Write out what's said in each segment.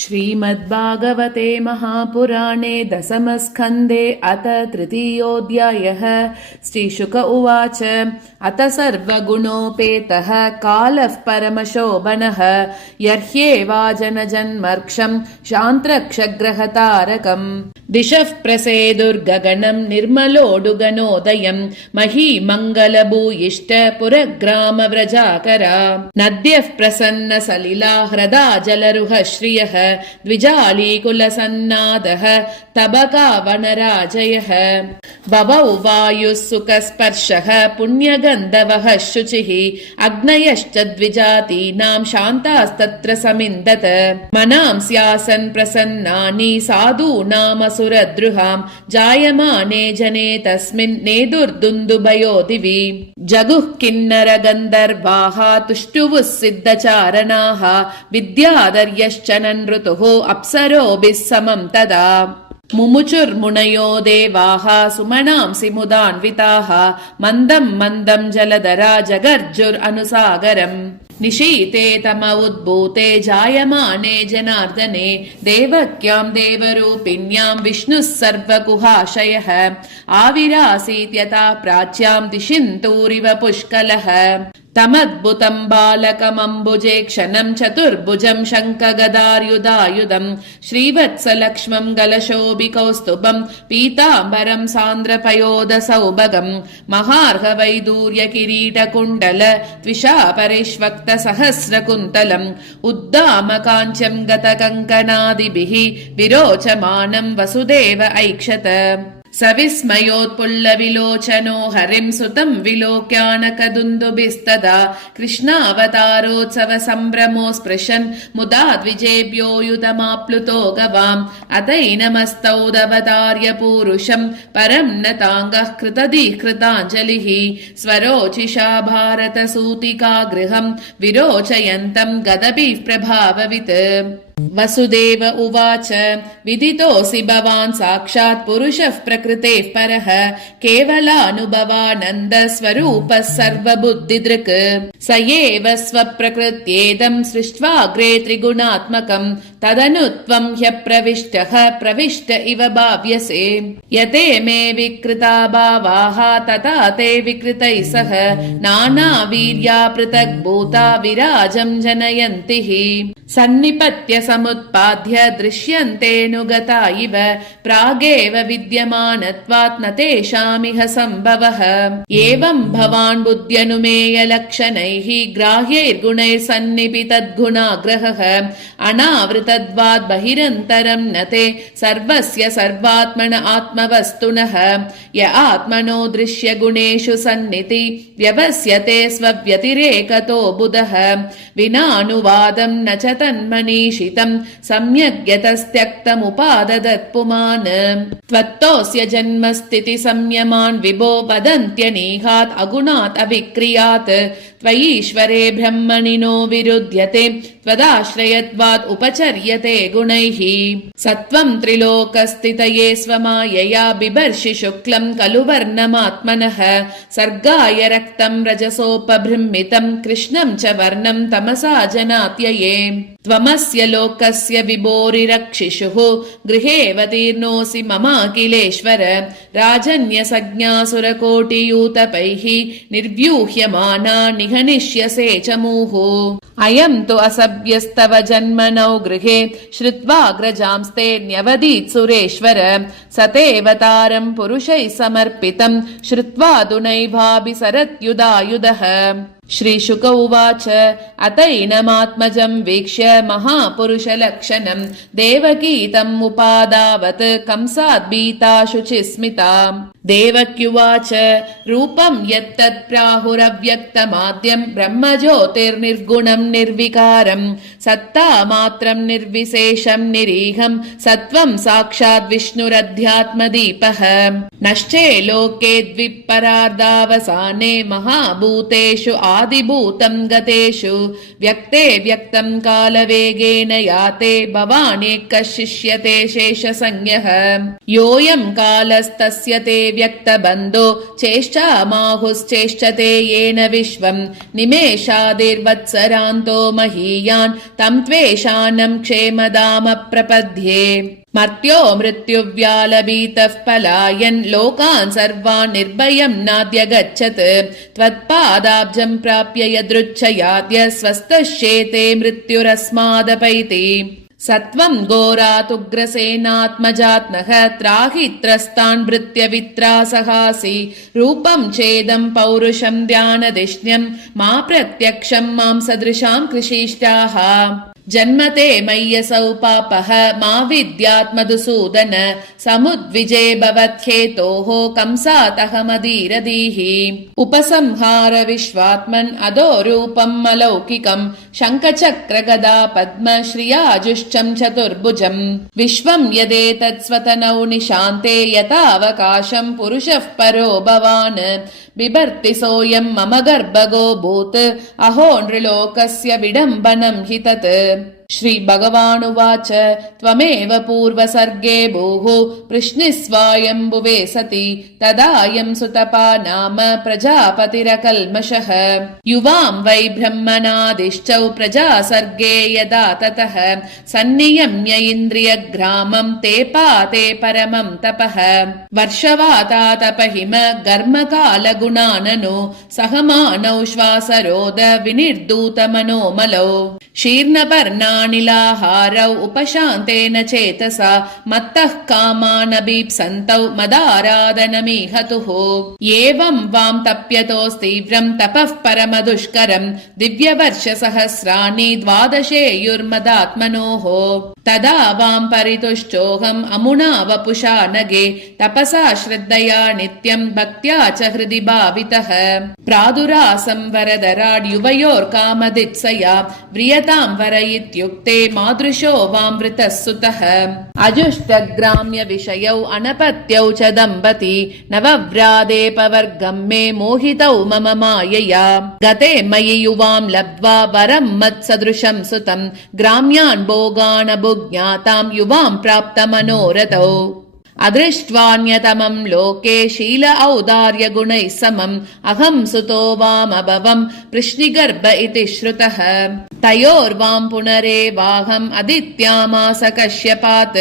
श्रीमद्भागवते महापुराणे दशमस्कन्धे अथ तृतीयोऽध्यायः। श्रीशुक उवाच अथ सर्वगुणोपेतः कालः परमशोभनः यर्ह्येवाजनजन्मर्क्षं शान्त्रक्षग्रहतारकम् दिशः प्रसेदुर्गगनं निर्मलोडुगनोदयं महीमङ्गलभूयिष्ठ पुरग्रामव्रजाकरा नद्यः प्रसन्नसलिला ह्रदा जलरुह श्रियः द्विजालीकुलसन्नादः तबकावनराजयः बभौ वायुः सुखस्पर्शः पुण्यगन्धवः शुचिः अग्नयश्च द्विजातीनां शान्तास्तत्र समिन्दत मनांस्यासन् प्रसन्नानि साधूनामसुरद्रुहां जायमाने जने तस्मिन् नेदुर्दुन्दुभयो दिवि जगुः किन्नर गन्धर्वाः तुष्टुवुः सिद्धचारणाः विद्याधर्यश्च ननृतुः अप्सरोभिः समं तदा मुमुचुर्मुनयो देवाः सुमनांसि मुदान्विताः मन्दं मन्दं जलधरा जगर्जुरनुसागरम् निशीते तम उद्भूते जायमाने जनार्दने देवक्यां देवरूपिण्यां विष्णुः सर्वगुहाशयः आविरासीत् यथा प्राच्यां दिशिन्तूरिव पुष्कलः तमद्भुतं बालकमम्बुजे क्षणं चतुर्भुजं शङ्खगदार्युधायुधं श्रीवत्सलक्ष्मं गलशोभिकौस्तुभं पीताम्बरं सान्द्रपयोधसौभगं महार्घवैदूर्यकिरीटकुण्डल द्विषापरिष्वक्तसहस्रकुन्तलम् उद्दामकाञ्चं गतकङ्कणादिभिः विरोचमानं वसुदेव ऐक्षत सविस्मयोत्पुल्लविलोचनो हरिं सुतं विलोक्यानकदुन्दुभिस्तदा कृष्णावतारोत्सव सम्भ्रमो स्पृशन् मुदा द्विजेभ्यो युधमाप्लुतो गवाम् अतैनमस्तौदवतार्य पूरुषं परं नताङ्गः कृतधिः कृताञ्जलिः स्वरोचिषा भारतसूतिका गृहं विरोचयन्तं गदभिः प्रभाववित् वसुदेव उवाच विदितोऽसि भवान् साक्षात् पुरुषः प्रकृतेः परः केवलानुभवानन्द स्वरूपः सर्वबुद्धिदृक् स एव स्वप्रकृत्येदं सृष्ट्वाग्रे त्रिगुणात्मकं तदनु त्वं ह्यप्रविष्टः प्रविष्ट इव भाव्यसे यते मे विकृता भावाः तथा ते विकृतैः सह नानावीर्या पृथग्भूता विराजं जनयन्ति सन्निपत्य समुत्पाद्य दृश्यन्तेऽनुगता इव प्रागेव विद्यमानत्वात् न तेषामिह सम्भवः एवं भवान् बुद्ध्यनुमेयलक्षणैः ग्राह्यैर्गुणैर्सन्निपितद्गुणाग्रहः अनावृतद्वाद् बहिरन्तरं न ते सर्वस्य सर्वात्मन आत्मवस्तुनः य आत्मनो दृश्यगुणेषु सन्निति व्यवस्यते स्वव्यतिरेकतो बुधः विनानुवादं न च तन्मनीषितं सम्यग्यतस्त्यक्तमुपाददत् पुमान् त्वत्तोऽस्य जन्मस्थिति संयमान् विभो वदन्त्यनीहात् अगुणात् अविक्रियात् त्वयीश्वरे ब्रह्मणि नो विरुध्यते त्वदाश्रयत्वात् उपचर्यते गुणैः सत्वं त्रिलोकस्थितये स्वमायया बिभर्षि शुक्लं खलु वर्णमात्मनः सर्गाय रक्तं रजसोपबृंहितं कृष्णं च वर्णं तमसा जनात्यये त्वमस्य लोकस्य विभोरिरक्षिषुः गृहेऽवतीर्णोऽसि ममाखिलेश्वर राजन्यसज्ञासुरकोटियूतपैः निर्व्यूह्यमाना निहनिष्यसे च मुहुः अयं तु असभ्यस्तव जन्मनौ गृहे श्रुत्वाग्रजांस्ते न्यवदीत् सुरेश्वर सतेऽवतारं पुरुषैः समर्पितं श्रुत्वा दुनैवाभिसरत्युदायुधः श्रीशुक उवाच अतैनमात्मजं वीक्ष्य महापुरुषलक्षणं देवकी तम् उपादावत् कंसाद्भीता शुचिस्मिता देवक्युवाच रूपं यत्तत् प्राहुरव्यक्तमाद्यं ब्रह्मज्योतिर्निर्गुणं निर्विकारं सत्तामात्रं निर्विशेषं निरीहं सत्वं साक्षात् विष्णुरध्यात्मदीपः नश्चे लोके द्विपरार्धावसाने महाभूतेषु स्वादिभूतं गतेषु व्यक्ते व्यक्तं कालवेगेन याते भवानेकः शिष्यते शेषसंज्ञः योऽयं कालस्तस्य ते व्यक्तबन्धो चेष्टामाहुश्चेष्टते येन विश्वं निमेषादिर्वत्सरान्तो महीयान् तं त्वेषानं क्षेमदाम प्रपद्ये मर्त्यो मृत्युव्यालभीतः पलायन् लोकान् सर्वान् निर्भयं नाद्यगच्छत् त्वत्पादाब्जं प्राप्य यदृच्छयाद्य स्वस्तश्चेते मृत्युरस्मादपैति सत्वं घोरातुग्रसेनात्मजात्नः त्राहि त्रस्तान् भृत्यवित्रासहासि रूपं चेदं पौरुषं ध्यानदिष्ण्यं मा प्रत्यक्षं मां सदृशां कृषिष्टाः जन्मते मय्यसौ पापः मा विद्यात्मधुसूदन समुद्विजे भवत्येतोः कंसातहमदीरदीः उपसंहार विश्वात्मन् अधो रूपम् अलौकिकम् शङ्खचक्रगदा पद्म श्रियाजुष्टं चतुर्भुजम् विश्वं यदेतत्स्वतनौ निशान्ते यथावकाशं पुरुषः परो भवान् बिभर्ति सोऽयं मम गर्भगो भूत् अहो नृलोकस्य विडम्बनं हि तत् श्रीभगवानुवाच त्वमेव पूर्वसर्गे भूः पृश्निस्वायम्भुवे सति तदायं सुतपा नाम प्रजापतिरकल्मषः युवां वै ब्रह्मणादिष्टौ प्रजासर्गे यदा ततः सन्नियम्य इन्द्रियग्रामं ते पाते परमं तपः वर्षवातातपहिम घर्मकालगुणाननु सहमानौ श्वासरोध विनिर्दूतमनोमलौ शीर्णपर्णानिलाहारौ उपशान्तेन चेतसा मत्तः कामानभीप्सन्तौ मदाराधनमीहतुः एवं वां तप्यतोस्तीव्रं तपः परमदुष्करं दिव्यवर्षसहस्राणि द्वादशेयुर्मदात्मनोः तदा वां परितुष्टोऽहम् अमुना वपुषा नगे तपसा श्रद्धया नित्यं भक्त्या च हृदि भावितः प्रादुरासं वरदराड्युवयोर्कामदित्सया व्रियतां वर इत्युक्ते मादृशो वामृतः सुतः अजुष्टग्राम्य विषयौ अनपत्यौ च दम्पती नवव्रादेपवर्गं मे मोहितौ मम मायया गते मयि युवां लब्ध्वा वरं मत्सदृशं सुतं ग्राम्यान् भोगान् अभुज्ञातां युवां प्राप्तमनोरथौ अदृष्ट्वान्यतमं लोके शील औदार्य गुणैः समम् अहं सुतो वामभवम् पृश्निगर्भ इति श्रुतः तयोर्वां पुनरेवाहम् अदित्यामास कश्यपात्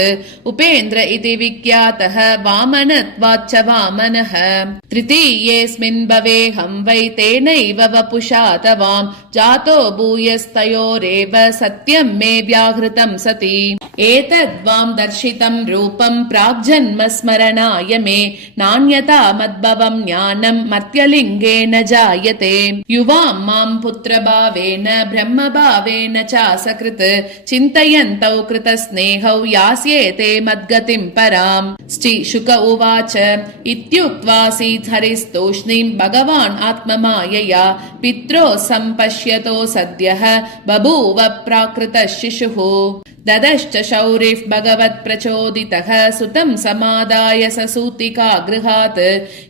उपेन्द्र इति विख्यातः वामनत्वाच्च वामनः तृतीयेऽस्मिन् भवेऽहं वै तेनैव वपुषा तवां जातो भूयस्तयोरेव सत्यं मे व्याहृतं सति एतद्वां दर्शितं रूपं प्राग्जन्मस्मरणाय मे नान्यथा मद्भवं ज्ञानं मर्त्यलिङ्गेन जायते युवां मां पुत्रभावेन ब्रह्मभावेन चासकृत् चिन्तयन्तौ कृतस्नेहौ यास्येते मद्गतिं पराम् श्री शुक उवाच इत्युक्त्वासीत् हरिस्तूष्णीं भगवान् आत्ममायया पित्रो सम्पश्यतो सद्यः बभूव प्राकृतः शिशुः ददश्च शौरिः भगवत्प्रचोदितः सुतं समादाय ससूतिका गृहात्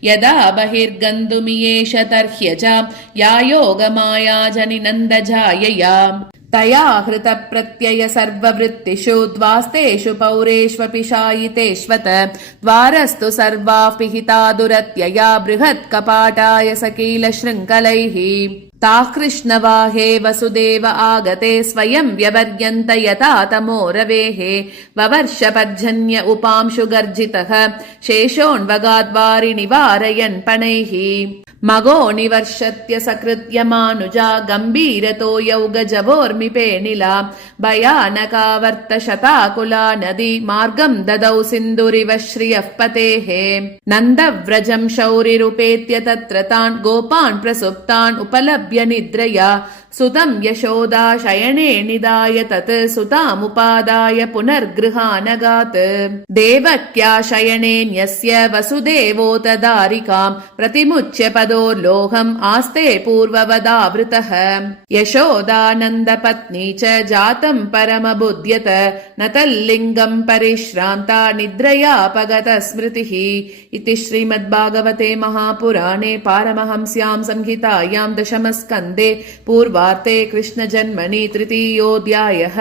यदा बहिर्गन्तुमियेष तर्ह्यजा या योगमाया जनिनन्दजायया तया हृतप्रत्यय सर्ववृत्तिषु द्वास्तेषु पौरेष्वपि शायितेष्वत द्वारस्तु सर्वाः पिहिता दुरत्यया बृहत्कपाटाय सकीलशृङ्खलैः ताः कृष्णवाहे वसुदेव आगते स्वयं व्यवर्यन्त यथा तमोरवेः ववर्षपर्जन्य उपांशु गर्जितः शेषोऽन्वगाद्वारि निवारयन् पणैः मगो निवर्षत्य सकृत्य मानुजा गम्भीरतो यौगजवोर्मिपेनिला भयानकावर्तशताकुला नदी मार्गं ददौ सिन्धुरिव श्रियः पतेः नन्दव्रजं शौरिरुपेत्य तत्र तान् गोपान् प्रसुप्तान् उपलभ्य निद्रया सुतं यशोदा शयने निदाय तत् सुतामुपादाय पुनर्गृहानगात् देवक्या शयनेन्यस्य वसुदेवो तदारिकां प्रतिमुच्य पदोर्लोहम् आस्ते पूर्ववदावृतः यशोदानन्दपत्नी च जातम् परमबुध्यत न तल्लिङ्गम् परिश्रान्ता निद्रयापगत स्मृतिः इति श्रीमद्भागवते महापुराणे पारमहंस्याम् संहितायाम् दशमस्कन्धे पूर्वार्ते कृष्णजन्मनि तृतीयोऽध्यायः।